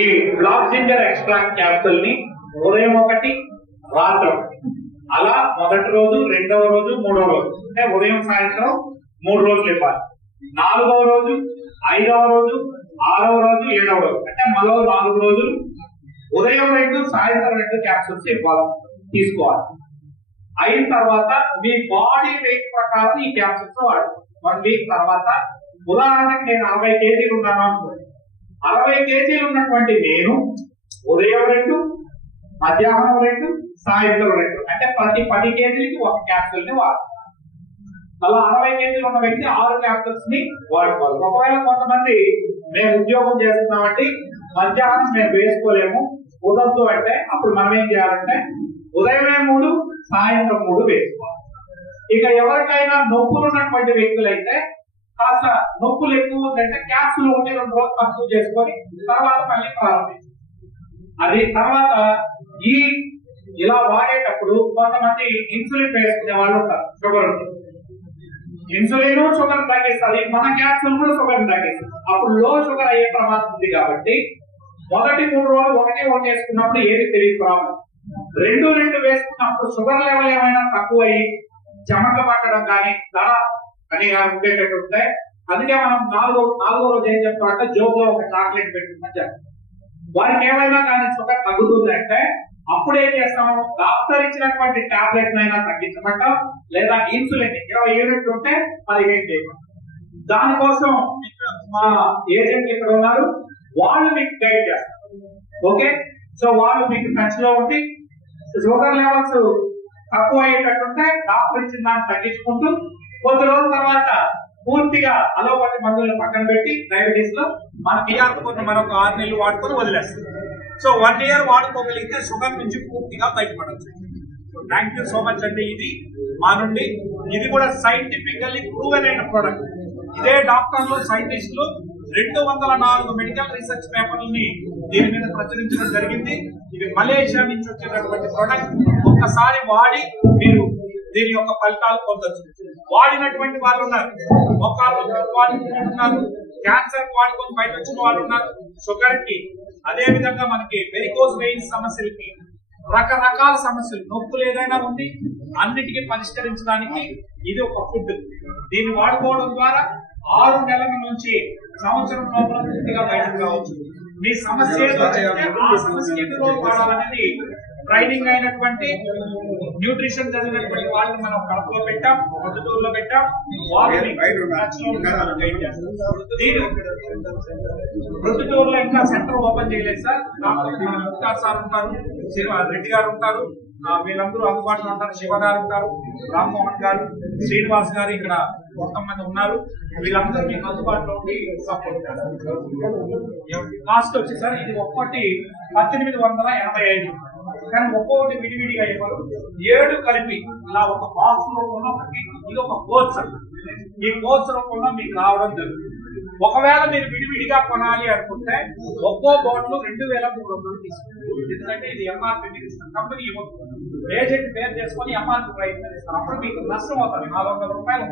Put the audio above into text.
ఈ black ginger extract capsule ని ఉదయం ఒకటి రాత్రి ఒకటి అలా మొదటి రోజు రెండవ రోజు మూడవ రోజు అంటే ఉదయం సాయంత్రం 3 రోజులు ఇవ్వాలి. 4వ రోజు 5వ రోజు 6వ రోజు 7వ రోజు అంటే మరో 4 రోజులు ఉదయం 2 సాయంత్రం 2 క్యాప్సూల్స్ ఇవ్వాలి తీసుకోవాలి. అయిన తర్వాత మీ బాడీ వెయిట్ ప్రకారం ఈ క్యాప్సూల్స్ వాడుకోవాలి. 1 వీక్ తర్వాత ఉదాహరణకి నేను 60 కేజీలు ఉన్నాను అనుకోండి. 60 కేజీలు ఉన్నటువంటి నేను ఉదయం 2 మధ్యాహ్నం 2 సాయంత్రం 2 అంటే ప్రతి 10 కేజీలకి ఒక క్యాప్సూల్ ని వాడుకోవాలి. అలా 60 కేజీలు ఉన్న వ్యక్తి 6 క్యాప్సూల్స్ ని వాడుకోవాలి. ఒకవేళ కొంతమంది మేము ఉద్యోగం చేస్తున్నామంటే మధ్యాహ్నం మేము వేసుకోలేము కుదరదు అంటే అప్పుడు మనం ఏం చేయాలంటే ఉదయమే 3 సాయంత్రం 3 వేసుకోవాలి. ఇక ఎవరికైనా నొప్పులు ఉన్నటువంటి వ్యక్తులైతే కాస్త నొప్పులు ఎక్కువ ఉందంటే క్యాప్సూల్ 1-2 రోజులు తక్కువ చేసుకొని తర్వాత మళ్ళీ ప్రారంభించాలి. అది తర్వాత ఈ ఇలా వాడేటప్పుడు కొంతమంది ఇన్సులిన్ వేసుకునే వాళ్ళు ఉంటారు. షుగర్ ఇన్సులిన్ షుగర్ తగ్గిస్తుంది, మన క్యాప్సూల్ కూడా షుగర్ తగ్గిస్తుంది. అప్పుడు లో షుగర్ అయ్యే ప్రమాదం ఉంది కాబట్టి మొదటి 3 రోజులు ఒకటి వేసుకున్నప్పుడు ఏది తెలియదు ప్రాబ్లం. 2 వేసుకున్నప్పుడు షుగర్ లెవెల్ ఏమైనా తక్కువ అయ్యి చెమట పట్టడం కానీ ధర అని ఉండేటట్టు ఉంటాయి. అందుకే మనం 4వ రోజు ఏం చెప్తామంటే జోబులో ఒక చాక్లెట్ పెట్టుకుంటాం చెప్తాం. వారికి ఏమైనా కానీ షుగర్ తగ్గుతుందంటే అప్పుడు ఏం చేస్తాము, డాక్టర్ ఇచ్చినటువంటి టాబ్లెట్ అయినా తగ్గించమంటాం లేదా ఇన్సులిన్ 20 యూనిట్లు ఉంటే 15 చేయమంటాం. దానికోసం మా ఏజెంట్ ఇక్కడ ఉన్నారు, వాళ్ళు మీకు గైడ్ చేస్తారు. ఓకే, సో వాళ్ళు మీకు టచ్ లో ఉండి షుగర్ లెవెల్స్ తక్కువ అయ్యేటట్టుంటే డాక్టర్ ఇచ్చిన దాన్ని తగ్గించుకుంటూ కొద్ది రోజుల తర్వాత పూర్తిగా అలోపతి మందులను పక్కన పెట్టి డయాబెటీస్ లో మన పిఆర్కొని మరొక 6 నెలలు వాడుకొని వదిలేస్తాం. సో 1 ఇయర్ వాడుకోగలిగితే షుగర్ నుంచి పూర్తిగా బయటపడచ్చు. So thank you so much అండి. ఇది మా నుండి, ఇది కూడా సైంటిఫికల్లీ ప్రూవెన్ అయిన ప్రోడక్ట్. ఇదే డాక్టర్లు సైంటిస్టులు 204 మెడికల్ రీసెర్చ్ పేపర్లని దీని మీద ప్రచురించడం జరిగింది. ఇది మలేషియా నుంచి వచ్చేటటువంటి ప్రోడక్ట్. ఒక్కసారి వాడి మీరు దీని యొక్క ఫలితాలు పొందొచ్చు. వాడినటువంటి వాళ్ళు ఉన్నారు, మొక్కలు వాడుతున్నారు, క్యాన్సర్ వాడుకొని బయట వచ్చిన వాళ్ళు ఉన్నారు, షుగర్ కి, అదే విధంగా మనకి వెరికోజ్ వెయిన్స్ సమస్యలకి, రకరకాల సమస్యలు, నొప్పులు ఏదైనా ఉంది అన్నిటికీ పరిష్కరించడానికి ఇది ఒక ఫుడ్. దీన్ని వాడుకోవడం ద్వారా 6 నెలల నుంచి సంవత్సరం లోపల పూర్తిగా బయటకు కావచ్చు. మీ సమస్య ఆ సమస్య ఎన్ని రోజులు వాడాలనేది ట్రైనింగ్ అయినటువంటి న్యూట్రిషన్ చదివినటువంటి వాళ్ళని మనం కడపలో పెట్టాం, పొద్దుటూరులో పెట్టాం. పొద్దుటూరులో ఇంకా సెంటర్ ఓపెన్ చేయలేదు సార్. డాక్టర్ సార్ ఉంటారు, రెడ్డి గారు ఉంటారు, వీళ్ళందరూ అందుబాటులో ఉంటారు. శివ గారు ఉంటారు, రామ్మోహన్ గారు, శ్రీనివాస్ గారు ఇక్కడ కొంతమంది ఉన్నారు. వీళ్ళందరూ మీకు అందుబాటులో ఉండి సపోర్ట్ చేస్తారు. కాస్ట్ వచ్చి సార్ ఇది ఒక్కటి 1885, కానీ ఒక్కొక్కటి విడివిడిగా ఇవ్వరు, 7 కలిపి ఇలా ఒక బాక్స్ రూపంలో ఇది ఒక కోర్స్ అంట. ఈ కోర్స్ రూపంలో మీకు రావడం జరుగుతుంది. ఒకవేళ మీరు విడివిడిగా కొనాలి అనుకుంటే ఒక్కో బాటిల్ 2300 తీసుకుంటారు. ఎందుకంటే ఇది ఎంఆర్పీ ఇస్తాం, కంపెనీ ఇవ్వదు. ఏజెంట్ పేరు చేసుకొని ఎంఆర్పీ ప్రైస్ ఇస్తారు. అప్పుడు మీకు నష్టం అవుతుంది 400 రూపాయలు.